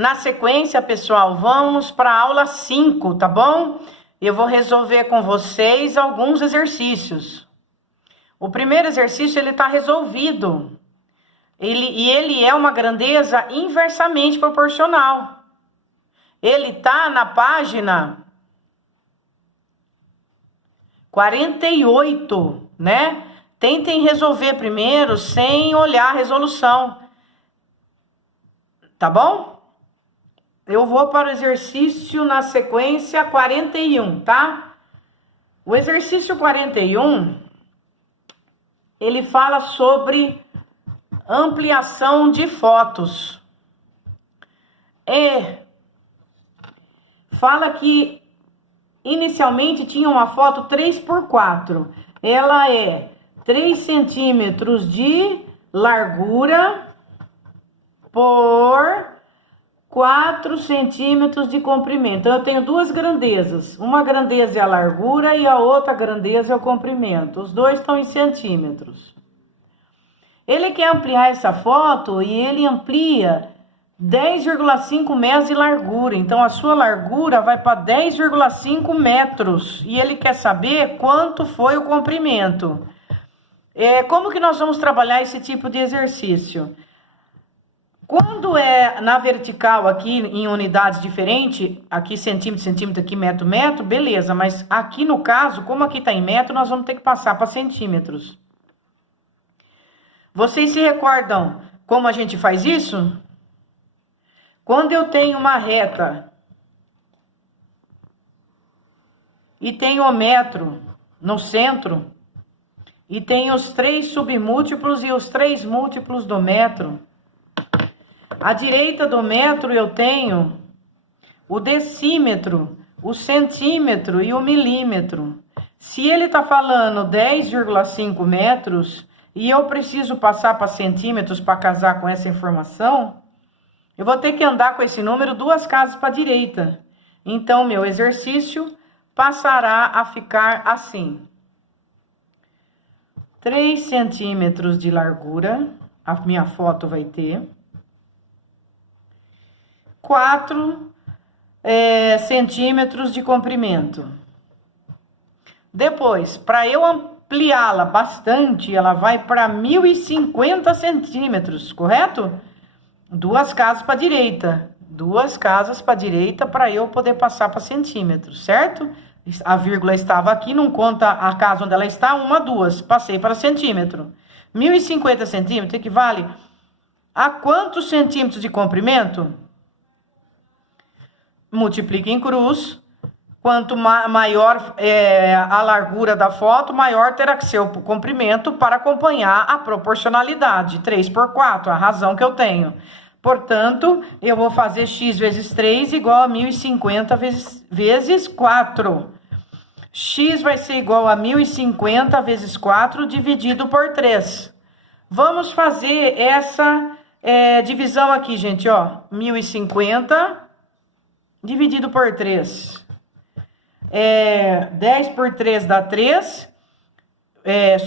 Na sequência, pessoal, vamos para a aula 5, tá bom? Eu vou resolver com vocês alguns exercícios. O primeiro exercício, ele está resolvido. Ele é uma grandeza inversamente proporcional. Ele está na página 48, né? Tentem resolver primeiro sem olhar a resolução. Tá bom? Eu vou para o exercício na sequência 41, tá? O exercício 41, ele fala sobre ampliação de fotos. Fala que inicialmente tinha uma foto 3x4. Ela é 3 centímetros de largura por 4 centímetros de comprimento. Então, eu tenho duas grandezas. Uma grandeza é a largura e a outra grandeza é o comprimento. Os dois estão em centímetros. Ele quer ampliar essa foto e ele amplia 10,5 metros de largura. Então, a sua largura vai para 10,5 metros. E ele quer saber quanto foi o comprimento. Como que nós vamos trabalhar esse tipo de exercício? Quando é na vertical aqui em unidades diferentes, aqui centímetro, centímetro, aqui metro, metro, beleza. Mas aqui no caso, como aqui está em metro, nós vamos ter que passar para centímetros. Vocês se recordam como a gente faz isso? Quando eu tenho uma reta e tenho o metro no centro e tenho os 3 submúltiplos e os 3 múltiplos do metro, à direita do metro eu tenho o decímetro, o centímetro e o milímetro. Se ele está falando 10,5 metros e eu preciso passar para centímetros para casar com essa informação, eu vou ter que andar com esse número 2 casas para a direita. Então, meu exercício passará a ficar assim. 3 centímetros de largura, a minha foto vai ter. 4 centímetros de comprimento. Depois, para eu ampliá-la bastante, ela vai para 1050 centímetros, correto? 2 casas para a direita. 2 casas para a direita para eu poder passar para centímetros, certo? A vírgula estava aqui, não conta a casa onde ela está, 1, 2. Passei para centímetro. 1050 centímetros equivale a quantos centímetros de comprimento? Multiplica em cruz. Quanto maior a largura da foto, maior terá que ser o comprimento para acompanhar a proporcionalidade. 3/4, a razão que eu tenho. Portanto, eu vou fazer x vezes 3 igual a 1050 vezes 4. X vai ser igual a 1050 vezes 4 dividido por 3. Vamos fazer essa divisão aqui, gente, ó. 1050 dividido por 3. 10 por 3 dá 3.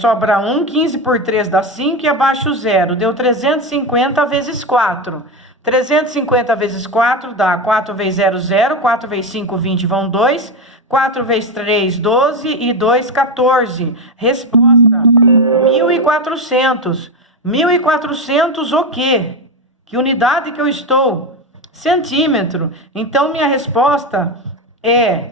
Sobra 1, 15 por 3 dá 5 e abaixo 0. Deu 350 vezes 4. 350 vezes 4 dá 4 vezes 0, 0. 4 vezes 5, 20, vão 2. 4 vezes 3, 12 e 2, 14. Resposta, 1.400. 1.400 o quê? Que unidade que eu estou? Centímetro. Então, minha resposta é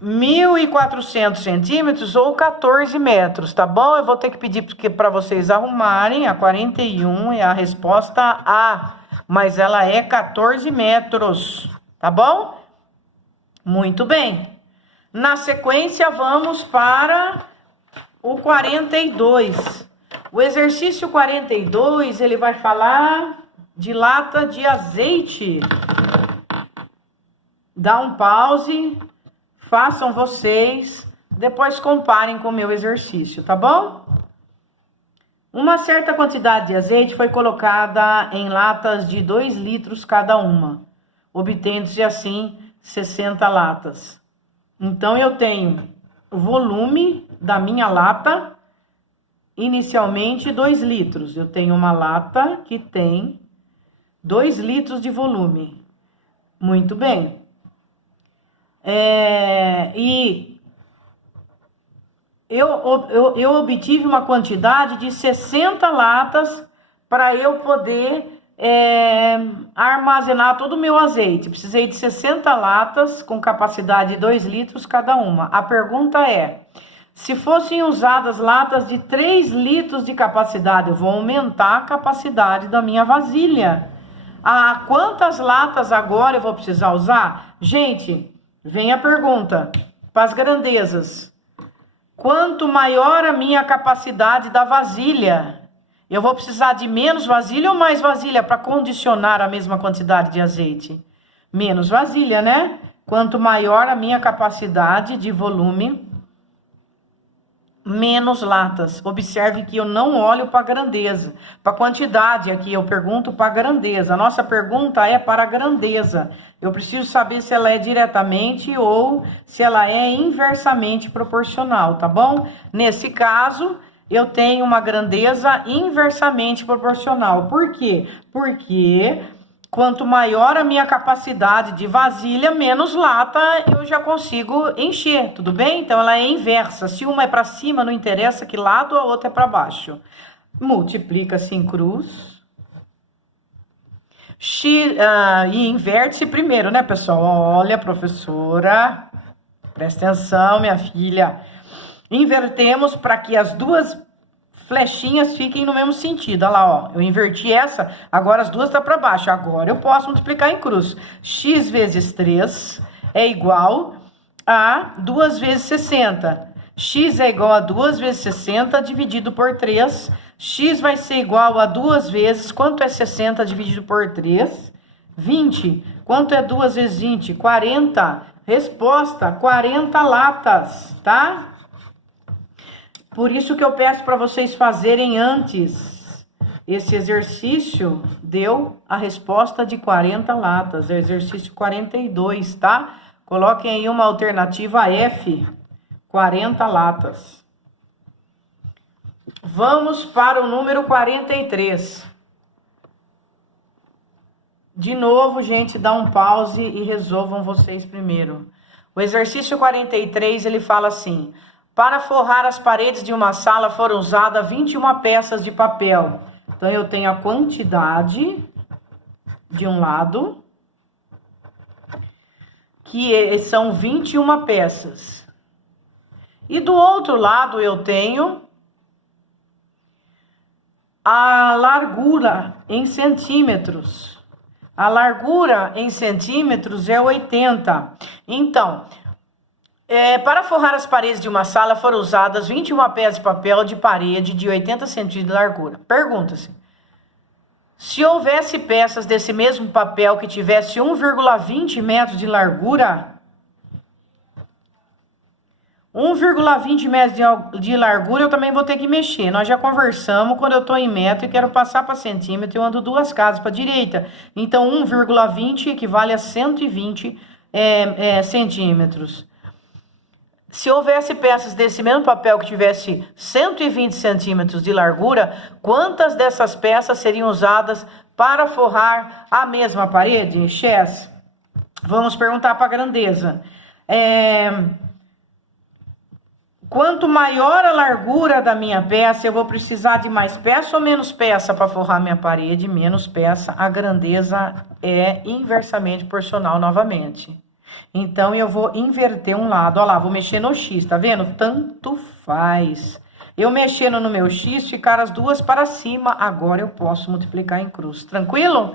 1.400 centímetros ou 14 metros, tá bom? Eu vou ter que pedir para vocês arrumarem. A 41 é a resposta A, mas ela é 14 metros, tá bom? Muito bem. Na sequência, vamos para o 42. O exercício 42, ele vai falar de lata de azeite. Dá um pause. Façam vocês, depois comparem com o meu exercício, tá bom? Uma certa quantidade de azeite foi colocada em latas de 2 litros cada uma, obtendo-se assim 60 latas. Então, eu tenho o volume da minha lata, inicialmente 2 litros. Eu tenho uma lata que tem 2 litros de volume. Muito bem. E eu obtive uma quantidade de 60 latas para eu poder armazenar todo o meu azeite. Precisei de 60 latas com capacidade de 2 litros cada uma. A pergunta é, se fossem usadas latas de 3 litros de capacidade, eu vou aumentar a capacidade da minha vasilha. Quantas latas agora eu vou precisar usar? Gente, vem a pergunta para as grandezas. Quanto maior a minha capacidade da vasilha, eu vou precisar de menos vasilha ou mais vasilha para condicionar a mesma quantidade de azeite? Menos vasilha, né? Quanto maior a minha capacidade de volume, menos latas. Observe que eu não olho para a grandeza, para a quantidade aqui, eu pergunto para a grandeza. A nossa pergunta é para a grandeza. Eu preciso saber se ela é diretamente ou se ela é inversamente proporcional, tá bom? Nesse caso, eu tenho uma grandeza inversamente proporcional. Por quê? Porque quanto maior a minha capacidade de vasilha, menos lata eu já consigo encher, tudo bem? Então, ela é inversa. Se uma é para cima, não interessa que lado, a outra é para baixo. Multiplica-se em cruz. E inverte-se primeiro, né, pessoal? Olha, professora, presta atenção, minha filha. Invertemos para que as duas flechinhas fiquem no mesmo sentido. Olha lá, ó. Eu inverti essa, agora as duas estão para baixo. Agora eu posso multiplicar em cruz. X vezes 3 é igual a 2 vezes 60. X é igual a 2 vezes 60 dividido por 3. X vai ser igual a 2 vezes... Quanto é 60 dividido por 3? 20. Quanto é 2 vezes 20? 40. Resposta, 40 latas, tá? Por isso que eu peço para vocês fazerem antes. Esse exercício deu a resposta de 40 latas. É o exercício 42, tá? Coloquem aí uma alternativa F. 40 latas. Vamos para o número 43. De novo, gente, dá um pause e resolvam vocês primeiro. O exercício 43, ele fala assim: para forrar as paredes de uma sala foram usadas 21 peças de papel. Então, eu tenho a quantidade de um lado, que são 21 peças. E do outro lado, eu tenho a largura em centímetros. A largura em centímetros é 80. Então, para forrar as paredes de uma sala foram usadas 21 peças de papel de parede de 80 centímetros de largura. Pergunta-se: se houvesse peças desse mesmo papel que tivesse 1,20 metros de largura, 1,20 metros de largura eu também vou ter que mexer. Nós já conversamos, quando eu estou em metro e quero passar para centímetro, eu ando 2 casas para a direita. Então, 1,20 equivale a 120 centímetros. Se houvesse peças desse mesmo papel que tivesse 120 centímetros de largura, quantas dessas peças seriam usadas para forrar a mesma parede? Chess, vamos perguntar para a grandeza. Quanto maior a largura da minha peça, eu vou precisar de mais peça ou menos peça para forrar minha parede? Menos peça. A grandeza é inversamente proporcional novamente. Então, eu vou inverter um lado. Olha lá, vou mexer no X, tá vendo? Tanto faz. Eu mexendo no meu X, ficaram as duas para cima. Agora eu posso multiplicar em cruz. Tranquilo?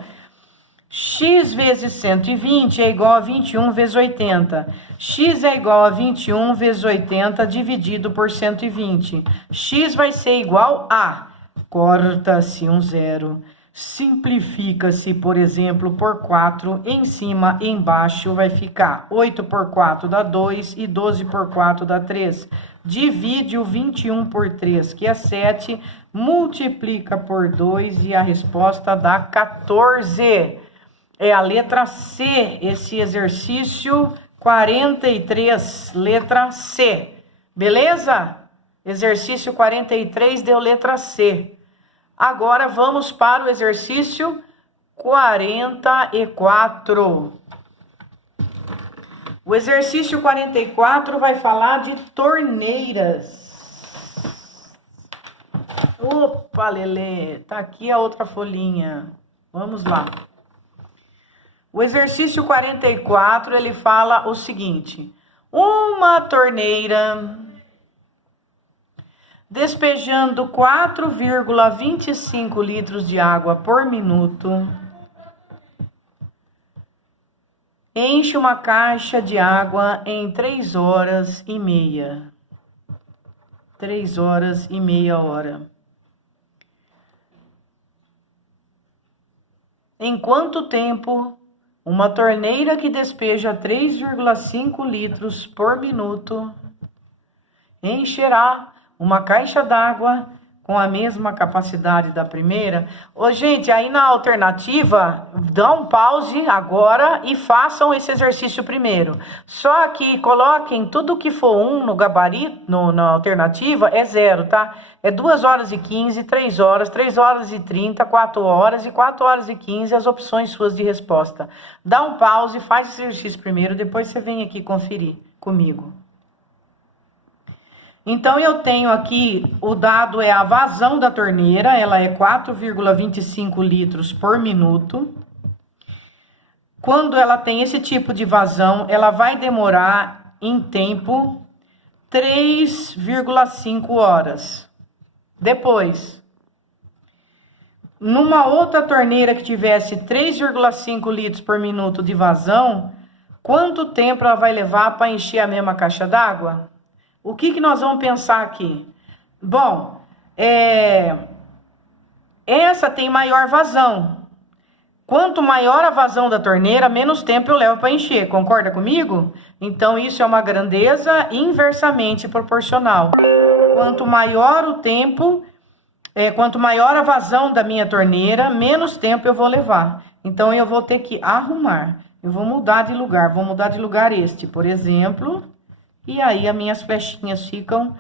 X vezes 120 é igual a 21 vezes 80. X é igual a 21 vezes 80 dividido por 120. X vai ser igual a... Corta-se um zero. Simplifica-se, por exemplo, por 4. Em cima e embaixo vai ficar 8 por 4 dá 2 e 12 por 4 dá 3. Divide o 21 por 3, que é 7. Multiplica por 2 e a resposta dá 14. É a letra C, esse exercício 43, letra C. Beleza? Exercício 43 deu letra C. Agora vamos para o exercício 44. O exercício 44 vai falar de torneiras. Opa, Lelê, tá aqui a outra folhinha. Vamos lá. O exercício 44, ele fala o seguinte: uma torneira despejando 4,25 litros de água por minuto enche uma caixa de água em 3 horas e meia. 3 horas e meia hora. Em quanto tempo uma torneira que despeja 3,5 litros por minuto encherá uma caixa d'água com a mesma capacidade da primeira? Ô, gente, aí na alternativa, dá um pause agora e façam esse exercício primeiro. Só que coloquem tudo que for 1 no gabarito, na alternativa, é 0, tá? É 2 horas e 15, 3 horas, 3 horas e 30, 4 horas e 4 horas e 15, as opções suas de resposta. Dá um pause, faz esse exercício primeiro, depois você vem aqui conferir comigo. Então, eu tenho aqui, o dado é a vazão da torneira, ela é 4,25 litros por minuto. Quando ela tem esse tipo de vazão, ela vai demorar em tempo 3,5 horas. Depois, numa outra torneira que tivesse 3,5 litros por minuto de vazão, quanto tempo ela vai levar para encher a mesma caixa d'água? O que nós vamos pensar aqui? Bom, essa tem maior vazão. Quanto maior a vazão da torneira, menos tempo eu levo para encher. Concorda comigo? Então, isso é uma grandeza inversamente proporcional. Quanto maior o tempo, quanto maior a vazão da minha torneira, menos tempo eu vou levar. Então, eu vou ter que arrumar. Eu vou mudar de lugar. Vou mudar de lugar este, por exemplo. E aí, as minhas flechinhas ficam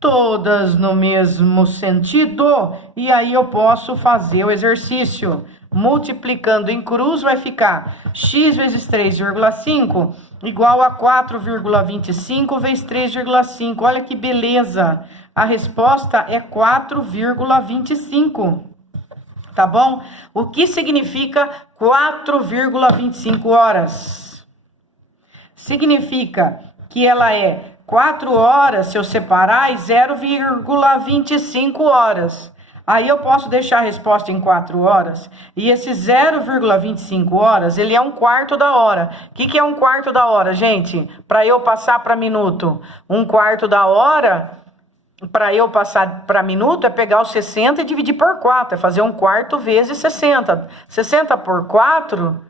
todas no mesmo sentido. E aí, eu posso fazer o exercício. Multiplicando em cruz, vai ficar x vezes 3,5 igual a 4,25 vezes 3,5. Olha que beleza! A resposta é 4,25. Tá bom? O que significa 4,25 horas? Significa que ela é 4 horas, se eu separar, e 0,25 horas. Aí eu posso deixar a resposta em 4 horas. E esse 0,25 horas, ele é 1/4 da hora. O que é 1/4 da hora, gente? Para eu passar para minuto. 1/4 da hora, para eu passar para minuto, é pegar os 60 e dividir por 4. É fazer 1/4 vezes 60. 60 por 4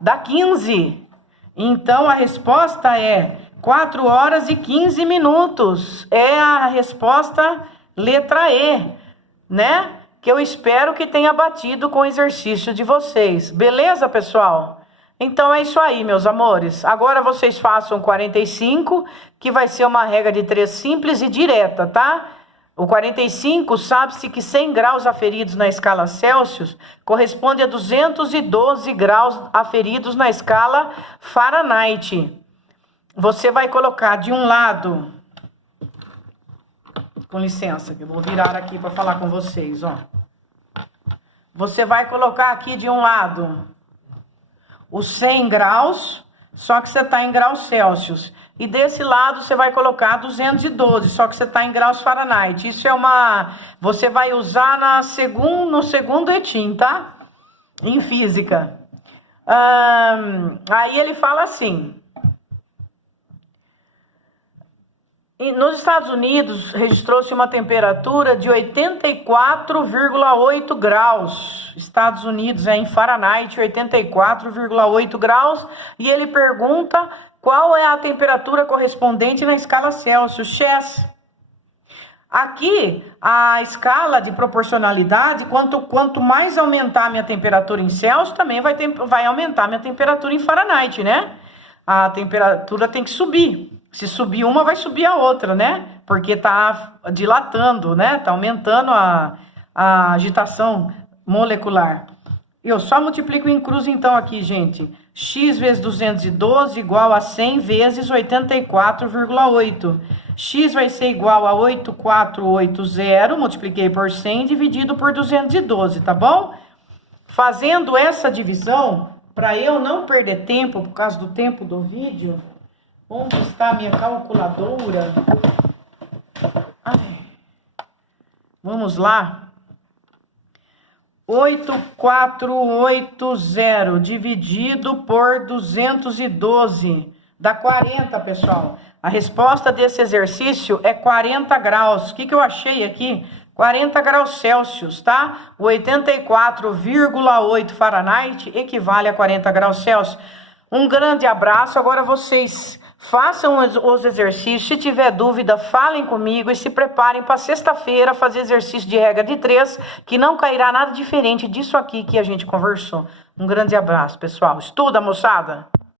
dá 15. Então, a resposta é 4 horas e 15 minutos. É a resposta letra E, né? Que eu espero que tenha batido com o exercício de vocês. Beleza, pessoal? Então, é isso aí, meus amores. Agora, vocês façam 45, que vai ser uma regra de 3 simples e direta, tá? O 45, sabe-se que 100 graus aferidos na escala Celsius corresponde a 212 graus aferidos na escala Fahrenheit. Você vai colocar de um lado, com licença, que eu vou virar aqui para falar com vocês, ó. Você vai colocar aqui de um lado os 100 graus, só que você está em graus Celsius. E desse lado você vai colocar 212, só que você está em graus Fahrenheit. Isso é uma... Você vai usar no segundo ETIM, tá? Em física. Aí ele fala assim... Nos Estados Unidos, registrou-se uma temperatura de 84,8 graus. Estados Unidos é em Fahrenheit, 84,8 graus. E ele pergunta qual é a temperatura correspondente na escala Celsius, Chess. Aqui, a escala de proporcionalidade, quanto mais aumentar minha temperatura em Celsius, também vai aumentar minha temperatura em Fahrenheit, né? A temperatura tem que subir. Se subir uma, vai subir a outra, né? Porque tá dilatando, né? Tá aumentando a agitação molecular. Eu só multiplico em cruz então aqui, gente. X vezes 212 igual a 100 vezes 84,8. X vai ser igual a 8480, multipliquei por 100, dividido por 212, tá bom? Fazendo essa divisão, para eu não perder tempo, por causa do tempo do vídeo, onde está a minha calculadora? Ai. Vamos lá. 8480 dividido por 212 dá 40, pessoal. A resposta desse exercício é 40 graus. O que eu achei aqui? 40 graus Celsius, tá? 84,8 Fahrenheit equivale a 40 graus Celsius. Um grande abraço. Agora vocês façam os exercícios. Se tiver dúvida, falem comigo e se preparem para sexta-feira fazer exercício de regra de 3, que não cairá nada diferente disso aqui que a gente conversou. Um grande abraço, pessoal. Estuda, moçada!